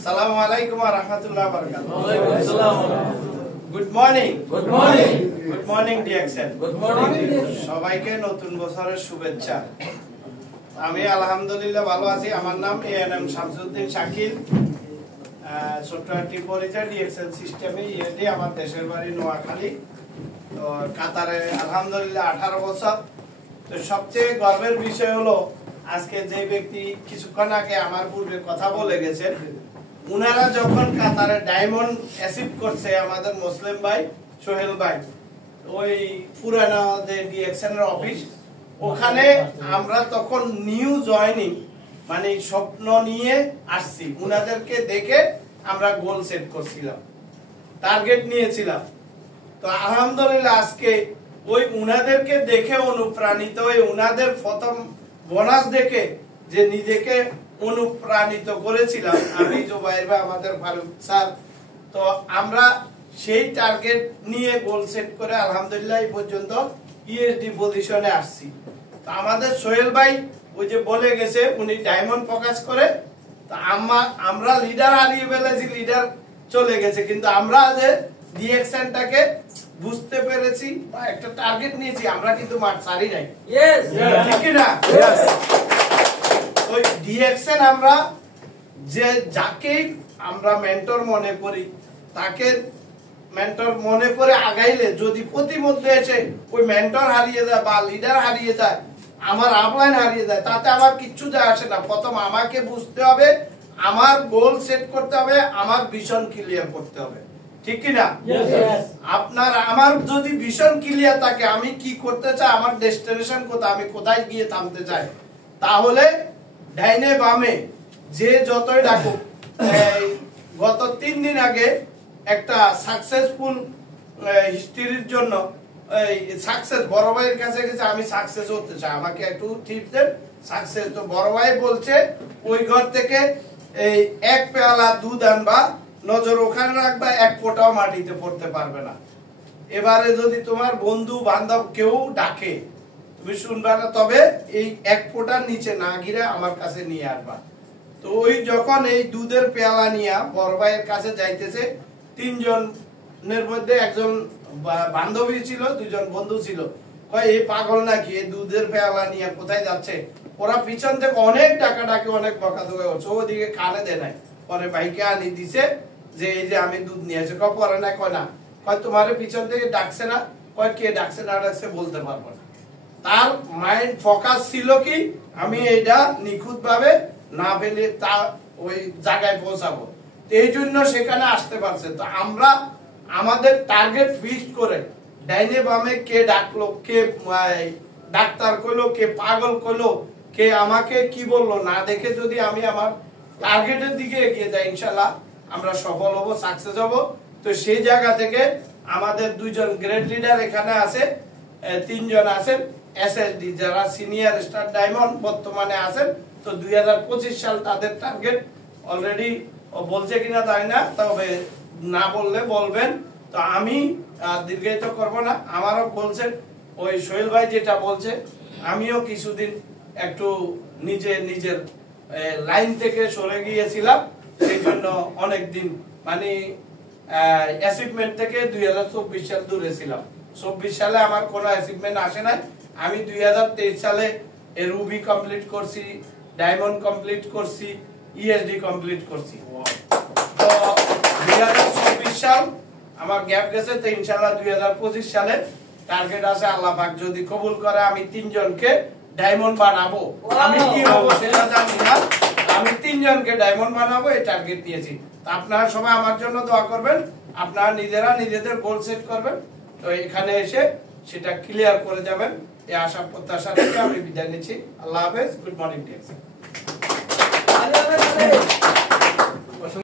আসসালামু আলাইকুম ওয়া রাহমাতুল্লাহি ওয়া বারাকাতুহু। ওয়া আলাইকুম আসসালাম। Good morning. Good morning. Good morning DXN. Good morning. সবাইকে নতুন বছরের শুভেচ্ছা। আমি আলহামদুলিল্লাহ ভালো আছি। আমার নাম এএনএম শামসুদ্দিন শাকিল। ছোট্ট একটি পরিচয় ডিএক্সএন সিস্টেমে ইএডি, আমার দেশের বাড়ি নোয়াখালী। তো কাতারে আলহামদুলিল্লাহ 18 বছর। তো সবচেয়ে গর্বের বিষয় হলো আজকে যে ব্যক্তি কিছুক্ষণ আগে আমার পূর্বে কথা বলে গেছেন, উনারা যখন কাতারে ডায়মন্ড অ্যাচিভ করছে আমাদের মুসলিম ভাই সোহেল ভাই, ওই পুরানা যে ডিএক্সএন এর অফিস, ওখানে আমরা তখন নিউ জয়েনিং মানে স্বপ্ন নিয়ে আসছি। উনাদেরকে দেখে আমরা গোল সেট করছিলাম, টার্গেট নিয়েছিলাম। তো আলহামদুলিল্লাহ আজকে ওই উনাদেরকে দেখে অনুপ্রাণিত হয়ে উনাদের প্রথম বোনাস দেখে যে নিজেকে অনুপ্রাণিত করেছিলাম আমি, জুবাইর ভাই, আমাদের ফারুক স্যার। তো আমরা সেই টার্গেট নিয়ে গোল সেট করে আলহামদুলিল্লাহ এই পর্যন্ত ইএসডি পজিশনে আসছি। তো আমাদের সোহেল ভাই ওই যে বলে গেছে উনি ডায়মন্ড ফোকাস করে। তো আমরা লিডার হারিয়ে ফেলেছি, লিডার চলে গেছে, কিন্তু আমরা যে ডিএক্সএনটাকে বুঝতে পেরেছি বা একটা টার্গেট নিয়েছি, আমরা কিন্তু মাঠ ছাড়ি নাই। ইয়েস, ঠিক কি না? ওই ডিএক্সএন আমরা যে যাকে আমরা মেন্টর মনে করি, তাকে মেন্টর মনে করে আগাইলে যদি প্রতিমধ্যে এসে ওই মেন্টর হারিয়ে যায় বা লিডার হারিয়ে যায়, আমার আপলাইন হারিয়ে যায়, তাতে আমার কিচ্ছু যায় আসে না। প্রথম আমাকে বুঝতে হবে, আমার গোল সেট করতে হবে, আমার ভিশন ক্লিয়ার করতে হবে। ঠিক কি না? আপনার আমার যদি ভিশন ক্লিয়ার থাকে, আমি কি করতে চাই, আমার ডেস্টিনেশন কোথায়, আমি কোথায় গিয়ে থামতে চাই, তাহলে ডাইনে বামে যে যতই ডাকুক। গত 3 দিন আগে একটা সাকসেসফুল হিস্ট্রির জন্য সাকসেস বড় ভাইয়ের কাছে গেছে, আমি সাকসেস হতে চাই, আমাকে একটু টিপস দেন সাকসেস। তো বড় ভাই বলছে ওই ঘর থেকে এই 1 পেয়ালা দুধ আনবা, নজর ওখানে রাখবা, 1 ফোঁটাও মাটিতে পড়তে পারবে না। এবারে যদি তোমার বন্ধু বান্ধব কেউ ডাকে, তুমি শুনবা না, তবে এই 1 ফোঁটার নিচে না গিরে আমার কাছে নিয়ে আসবা। তো ওই যখন এই দুধের পেয়ালা নিয়ে বড় ভাইয়ের কাছে যাইতেছে, 3 জনের মধ্যে একজন বান্ধবী ছিল, 2 জন বন্ধু ছিল। কয় এই পাগল নাকি, এই দুধের পেয়ালা নিয়ে কোথায় যাচ্ছে? ওরা পিছন থেকে অনেক ডাকাডাকি, অনেক বকাঝকা করছে, ওদিকে কানে দেয় নাই। পরে ভাইকে আনি দিছে যে এই যে আমি দুধ নিয়ে আসি। পরে না, কয় না, কয় তোমার পিছন থেকে ডাকছে না। কয় কে ডাকছে না ডাকছে বলতে পারবো না। তার মাইন্ড ফোকাস ছিল কি আমি এইটা নিখুঁত ভাবে না পেলে তা ওই জায়গায় পৌঁছাবো, এই জন্য সেখানে আসতে পারছে। তো আমরা আমাদের টার্গেট ফিক্স করে ডাইনে বামে কে ডাকলো, কে ডাক্তার কইলো, কে পাগল কইলো, কে আমাকে কি বললো না দেখে যদি আমি আমার টার্গেটের দিকে এগিয়ে যাই, ইনশাল্লাহ আমরা সফল হব, সাকসেস হব। তো সেই জায়গা থেকে আমাদের 2 জন গ্রেট লিডার এখানে আছে, 3 জন আছেন এসএসডি যারা সিনিয়র স্টার ডায়মন্ড বর্তমানে আছেন। তো 2025 সাল তাদের টার্গেট অলরেডি বলছে কিনা জানি না, তবে না বললে বলবেন। তো আমি দীর্ঘায়িত করব না, আমারও বলছেন ওই সোহেল ভাই যেটা বলছে, আমিও কিছুদিন একটু নিজের লাইন থেকে সরে গিয়েছিলাম, সেই জন্য অনেকদিন মানে অ্যাচিভমেন্ট থেকে 2024 সাল দূরে ছিলাম। 24 সালে আমার কোনো অ্যাচিভমেন্ট আসে নাই। আমি 2023 সালে রুবি কমপ্লিট করছি, ডায়মন্ড কমপ্লিট করছি, ইএসডি কমপ্লিট করছি। তো 2024 সাল আমার গ্যাপ গেছে। তো ইনশাআল্লাহ 2025 সালে টার্গেট আছে, আল্লাহ পাক যদি কবুল করে আমি 3 জনকে ডায়মন্ড বানাবো। আমি কি হবো সেটা জানি না, আমি 3 জনকে ডায়মন্ড বানাবো, এই টার্গেট দিয়েছি। তো আপনারা সবাই আমার জন্য দোয়া করবেন, আপনারা নিজেরা নিজেদের গোল সেট করবেন। তো এখানে এসে সেটা ক্লিয়ার করে যাবেন, এই আশা প্রত্যাশা থেকে আমি বিদায় নিচ্ছি। আল্লাহ হাফেজ, গুড মর্নিং।